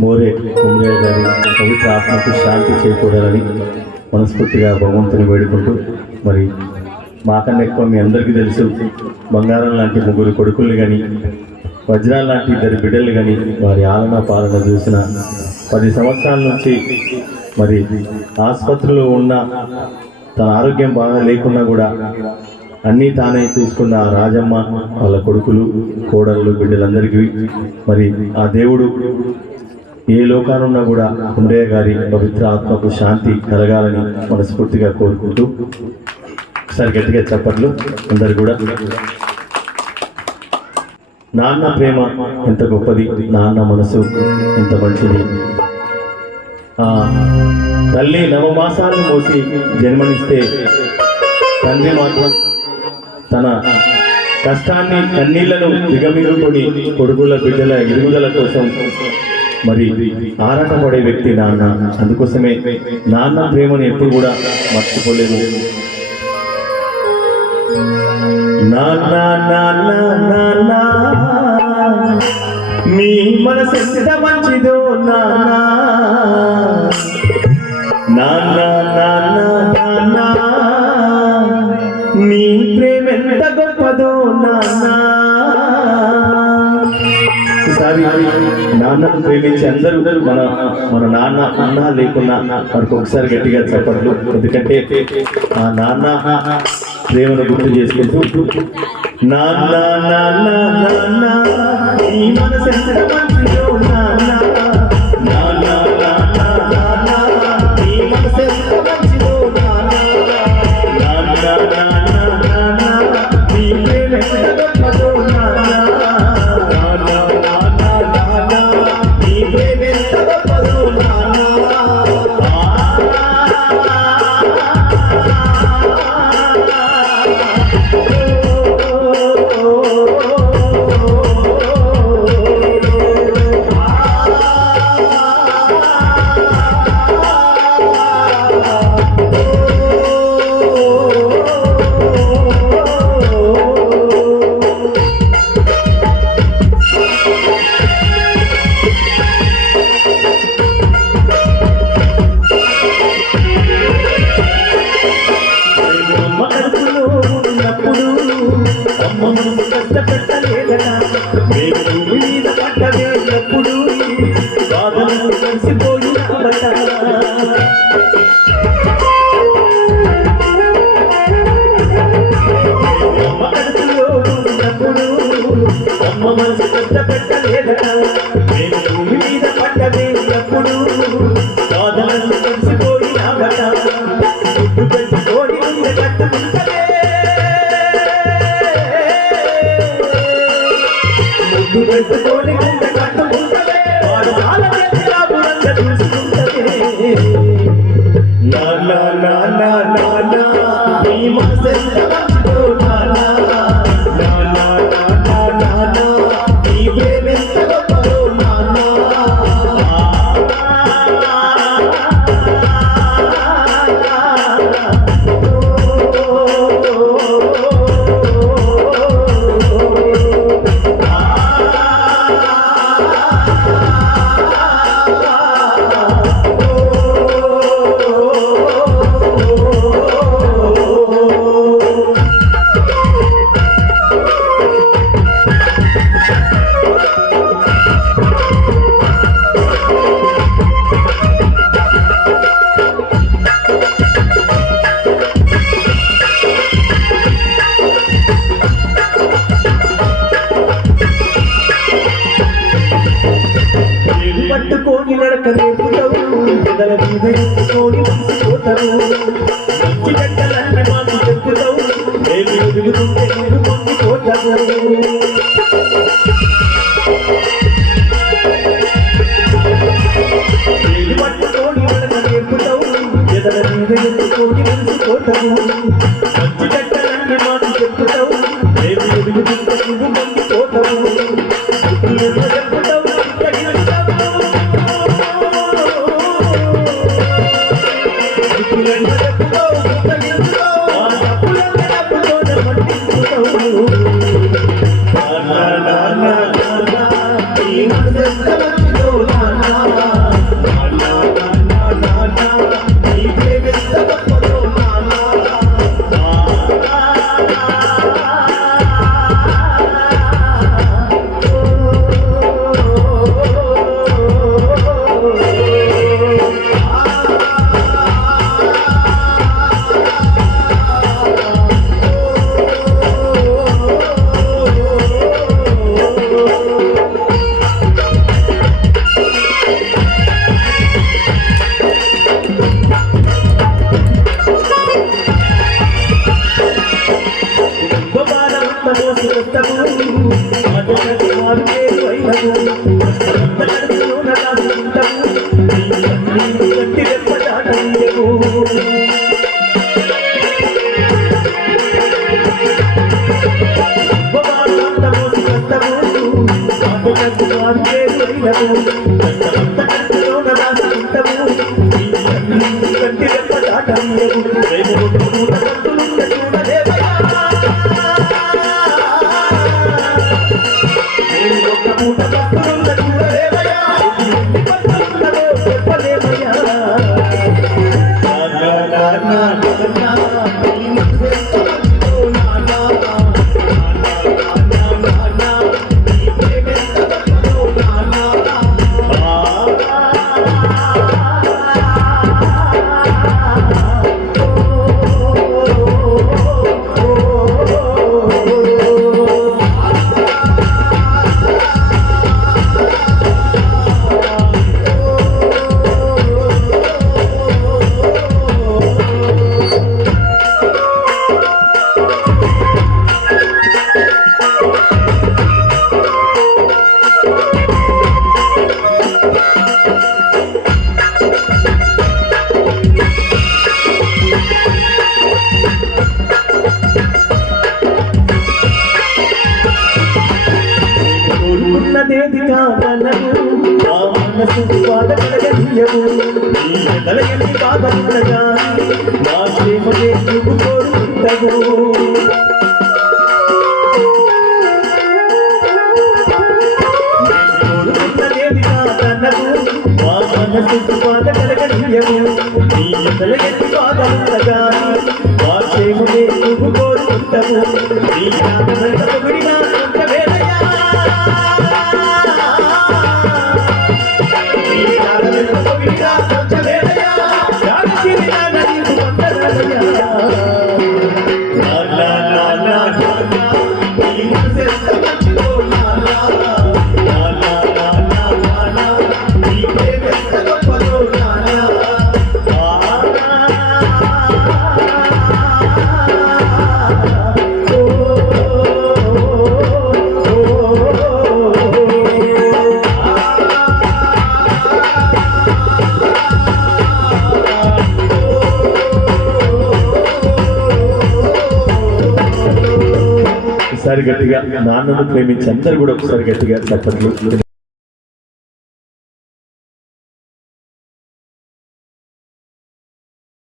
మోరే కుమ్రయ్య గారి పవిత్ర ఆత్మకు శాంతి చేకూరాలని మనస్ఫూర్తిగా భగవంతుని వేడుకుంటూ, మరి మాకన్నా ఎక్కువ మీ అందరికీ తెలుసు, బంగారం లాంటి ముగ్గురు కొడుకుల్ని కానీ వజ్రాల లాంటి ఇద్దరు బిడ్డలు కానీ వారి ఆలన పాలన చూసిన 10 సంవత్సరాల నుంచి మరి ఆసుపత్రిలో ఉన్న తన ఆరోగ్యం బాగా లేకున్నా కూడా అన్నీ తానే చూసుకున్న ఆ రాజమ్మ వాళ్ళ కొడుకులు కోడళ్ళు బిడ్డలందరికీ మరి ఆ దేవుడు ఏ లోకానున్నా కూడా కుమ్రయ్య గారి పవిత్ర ఆత్మకు శాంతి కలగాలని మనస్ఫూర్తిగా కోరుకుంటూ ఒకసారి గట్టిగా చప్పట్లు అందరు కూడా. నాన్న ప్రేమ ఎంత గొప్పది, నాన్న మనసు ఎంత మంచిది. తల్లి నవమాసాలు మోసి జన్మనిస్తే తండ్రి మాత్రం తన కష్టాన్ని కన్నీళ్లను దిగమిగుకొని కొడుకుల బిడ్డల ఎదుగుదల కోసం మరి ఆరాటపడే వ్యక్తి నాన్న. అందుకోసమే నాన్న ప్రేమను ఎప్పుడు కూడా మర్చిపోలేదు. నాన్న నాన్న నాన్న మీ మనసు ఎంత మంచిదో నాన్న, నాన్న నాన్న నాన్న మీ ప్రేమ ఎంత గొప్పదో నాన్న. ఒకసారి నాన్నను ప్రేమించి అందరూ మన నాన్న అన్నా లేకున్నా మనకు ఒకసారి గట్టిగా చెప్పట్లు. ఎందుకంటే ఆ నాన్న ప్రేమను గుర్తు చేసుకుంటూ నాన్న నాన్న నాన్న ఈ మనసు ఎంత మంచిదో నాన్న, నాన్న నాన్న నాన్న ఈ మనసు ఎంత మంచిదో నాన్న, నాన్న నాన్న నాన్న ఈ ప్రేమ ఎంత గొప్పదో నాన్న, నాన్న నాన్న నాన్న ఈ ప్రేమ ఎంత గొప్పదో నాన్న. పట్టుకోని నడక నేర్పుతావు, ఎదల మీద ఎత్తుకోని మసిపోతావు, మంచి గంటలన్న మాట చెప్పుతావు, నేను ఎదుగుతుంటే నేను పొందిపోతావు. పట్టుకోని నడక నేర్పుతావు, ఎదల మీద ఎత్తుకోని మసిపోతావు, మంచి గంటలన్న మాట చెప్పుతావు, నేను ఎదుగుతుంటే నువ్వు పొందిపోతావు. నా నా నా నా నా ఈ మనసు ఎంత మంచిదో నా ఉన్నదేది కాదనవు ఆ మనసు బాధ కలగనీయవు నీ ఎదలగని బాధ ఉండగా నా క్షేమమే నువ్వు కోరుకుంటావు ఉన్నదేది కాదనవు ఆ మనసు బాధ కలగనీయవు నీ ఎదలగని బాధ ఉండగా నా క్షేమమే నువ్వు కోరుకుంటావు నీ నామదంత విడినా ఒకసారి గట్టిగా నాన్నను ప్రేమించి అందరు కూడా ఒకసారి గట్టిగా చెప్పట్లు